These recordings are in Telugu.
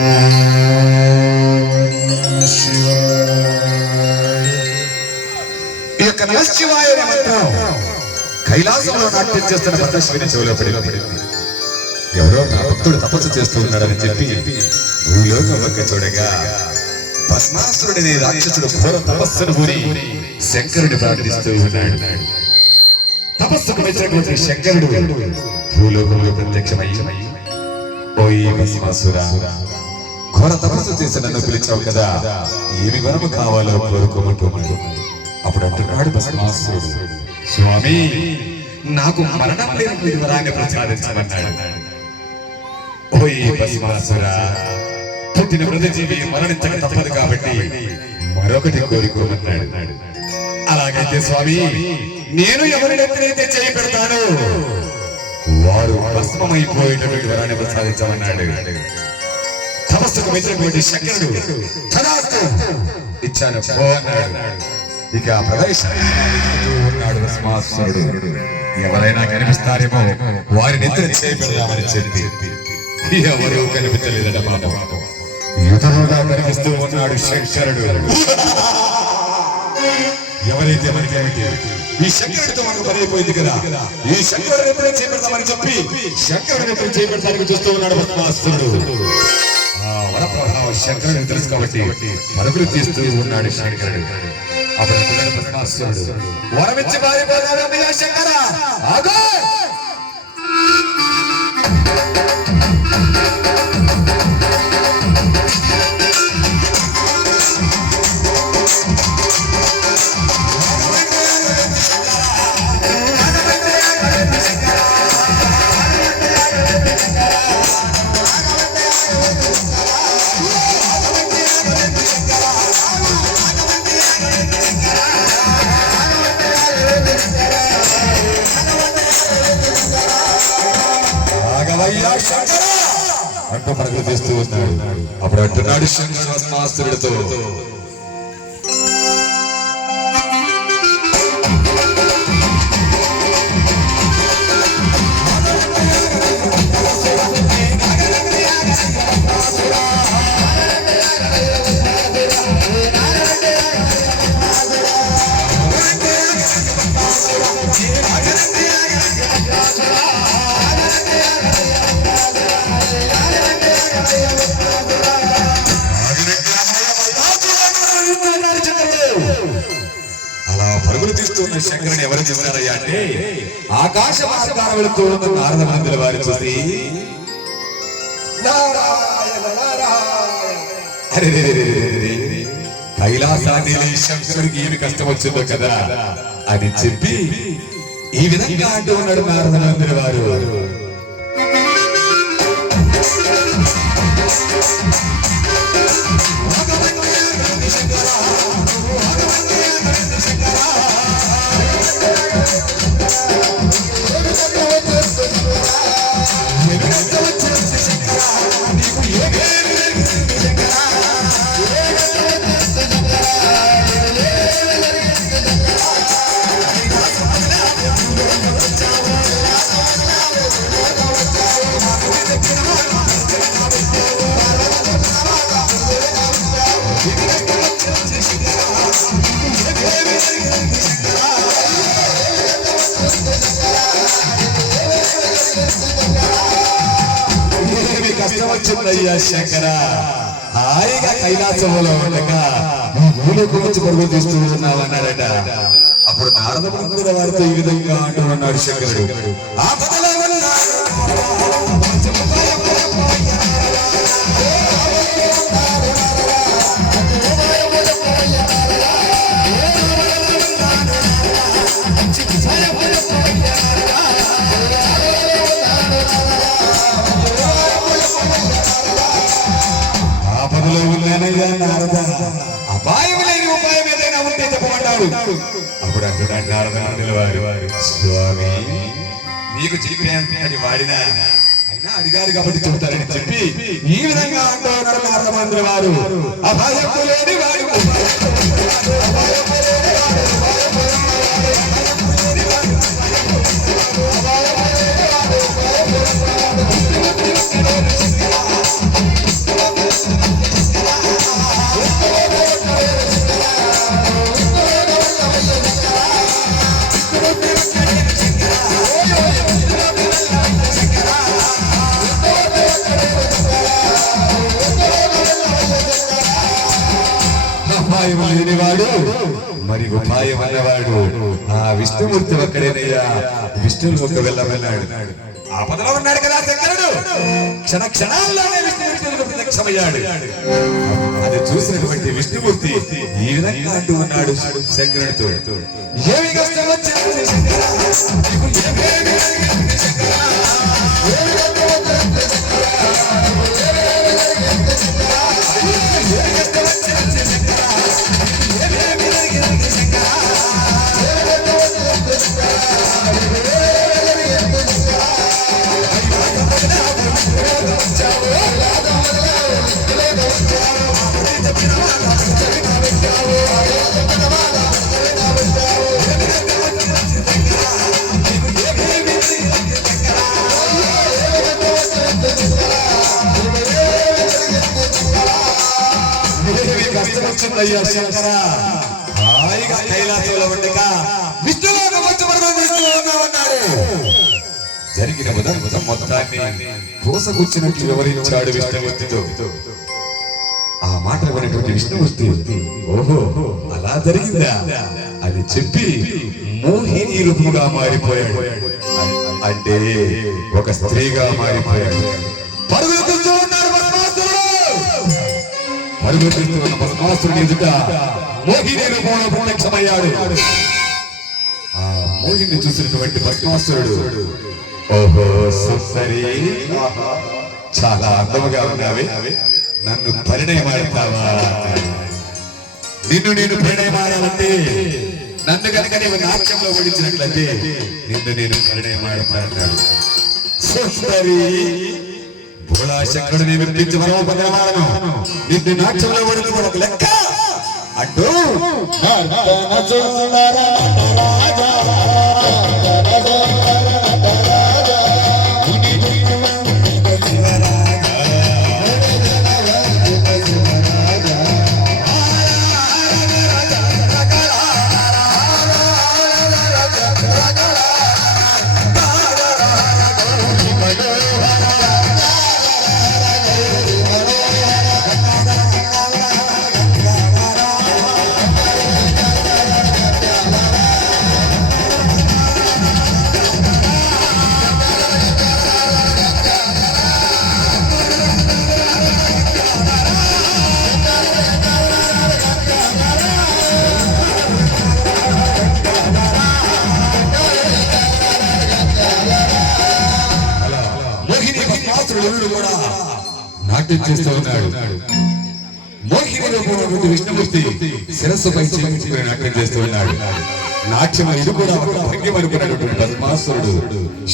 ఈ యొక్క నమశివాయ అనే మంత్రం కైలాసంలో నాట్యం చేస్తున్న పరమశివుని చెవిలో పడింది. ఎవరో నా భక్తుడు తపస్సు చేస్తూ ఉన్నాడని చెప్పి భూలోకంలోకి చూడగా భస్మాసురుడిని రాక్షసుడు ఘోర తపస్సును పూరి శంకరుని ప్రార్థిస్తూ ఉన్నాడు. తపస్సుకు మెచ్చినటువంటి శంకరుడు భూలోకంలో ప్రత్యక్షమై, ఓయి భస్మాసురా, ఘోర తపస్సు చేసి నన్ను పిలిచావు కదా, ఏమి వరము కావాలో కోరుకోమంటున్నాడు. అప్పుడు అంటున్నాడు భస్మాసురుడు, స్వామి, నాకు మరణం లేని వరాన్ని ప్రసాదించమన్నాడు. ఓయి భస్మాసురా, పుట్టిన మృతజీవి మరణించక తప్పదు కాబట్టి మరొకటి కోరుకోమన్నాడు. అలాగైతే స్వామి, నేను ఎవరినైతే చేయి పెడతాను వారు భస్మమైపోయేటువంటి వరాన్ని ప్రసాదించమన్నాడు. తపస్సుకు మెచ్చినటువంటి శంకరుడు ఇచ్చాను అన్నాడు. ఇక ప్రవేశిస్తున్నాడు భస్మాసురుడు. ఎవరైనా కనిపిస్తారేమో వారిని చేయి పెడదామని చెప్పి ఎవరు కనిపించలేదట. యుధముగా కనిపిస్తూ ఉన్నాడు శంకరుడు. ఎవరైతే మనకేమిటి, ఈ శంకరుడితో మనకు పని అయిపోయింది కదా, ఈ శంకరుడు ఎప్పుడైతే చేపెడతామని చెప్పి శంకరుడు ఎప్పుడు చేపెడతానికి చూస్తూ ఉన్నాడు భస్మాసురుడు. ఆ వరప్రభావం శంకరుడిని తెలుసు కాబట్టి పరుగులు తీస్తూ ఉన్నాడు శంకరుడు. అప్పుడు భస్మాసురుడు, వరమిచ్చి పారిపోతాడు శంకర, ఆగో! అంటూ పరుగులు తీస్తూ ఉన్నాడు. అప్పుడు అంటున్నాడు శంకరుడు భస్మాసురుడితో, శంకరుని ఎవరు చూశారయ్యా అంటే ఆకాశ మార్గాన వెళుతూ ఉన్న నారద మందిర వారి చూసి, కైలాసాన్ని శంకరుడికి ఏమి కష్టం వచ్చిందో కదా అని చెప్పి ఈ విధంగా అంటూ ఉన్నాడు నారద మందిర వారు. కష్టం వచ్చిందయ్యా శంకర, హాయిగా కైలాసంలో ఉండగా భూమి గురించి పరుగు తీస్తూ ఉన్నావు అన్నాడట. అప్పుడు నారద మందిర వారితో ఈ విధంగా అంటూ ఉన్నాడు శంకరుడు, అపాయం లేని ఉపాయం ఏదైనా ఉంటే చెప్పమంటాడు. అప్పుడు అంటున్నాడు నారద మందిర వారు, స్వామి, మీకు చెప్పేది వాడినా అయినా అడిగారు కాబట్టి చెబుతారని చెప్పి ఈ విధంగా అంటూ ఉన్నాడు నారద మందిర వారు. అపాయం లేని వాడు అపాయం లేనివాడు మరి ఉపాయం అన్నవాడు ఆ విష్ణుమూర్తి ఒక్కడేనయ్యా. విష్ణువులోకి వెళ్ళమన్నాడు. ఆపదలో ఉన్నాడు కదా శంకరుడు. క్షణాల్లోనే విష్ణుమూర్తి ప్రత్యక్షమయ్యాడు. అది చూసినటువంటి విష్ణుమూర్తి ఈ విధంగా అంటూ ఉన్నాడు శంకరుడితో, ఏమి కష్టం వచ్చింది శంకరా, అయ్యా శంకరా, హాయిగా కైలాసంలో ఉండగా విష్ణులోకం వచ్చి ఉన్నాడు. జరిగిన మొత్తాన్ని పూసగుచ్చినట్లు వివరించాడు విష్ణుమూర్తితో. ఆ మాట విన్నటువంటి విష్ణుమూర్తి, ఓహో అలా జరిగిందా అని చెప్పి మోహిని రూపుగా మారిపోయాడు. అంటే ఒక స్త్రీగా మారిపోయాడు. పరుగుతూ ఉన్నాడు పరుగుతున్న భస్మాసురుడి ఎదుట మోహిని రూపంలో ప్రత్యక్షమయ్యాడు. ఆ మోహిని చూసినటువంటి భస్మాసురుడు, ఓహో సుందరి, చాలా అందముగా ఉన్నావే, నన్ను పరిణయమాడతావా? నిన్ను నేను పరిణయమాడాలంటే, నన్ను కనుక నీవు నాట్యంలో ఓడించినట్లయితే నిన్ను నేను పరిణయమాడతాను. సుందరి, భోళాశంకరుడిని వినిపించి మనోపదమాలను నిన్ను నాట్యంలో ఓడించి ఒక లెక్క అంటూ కూడా నాట్యం చేస్తూ ఉన్నాడు. మోహిని రూపంలో విష్ణుమూర్తి శిరస్సుపై చేయించుకుని నాట్యం చేస్తూ ఉన్నాడు. నాట్యం ఇది కూడా ఒక భంగి మరుపునటువంటి పద్మాసురుడు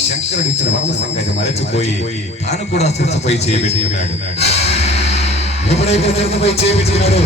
శంకరుడు ఇచ్చిన వర్మ సంగతి మరచిపోయి తాను కూడా శిరస్సుపై చేయించుకున్నాడు. ఎప్పుడైతే శిరస్సుపై చేయించుకున్నాడు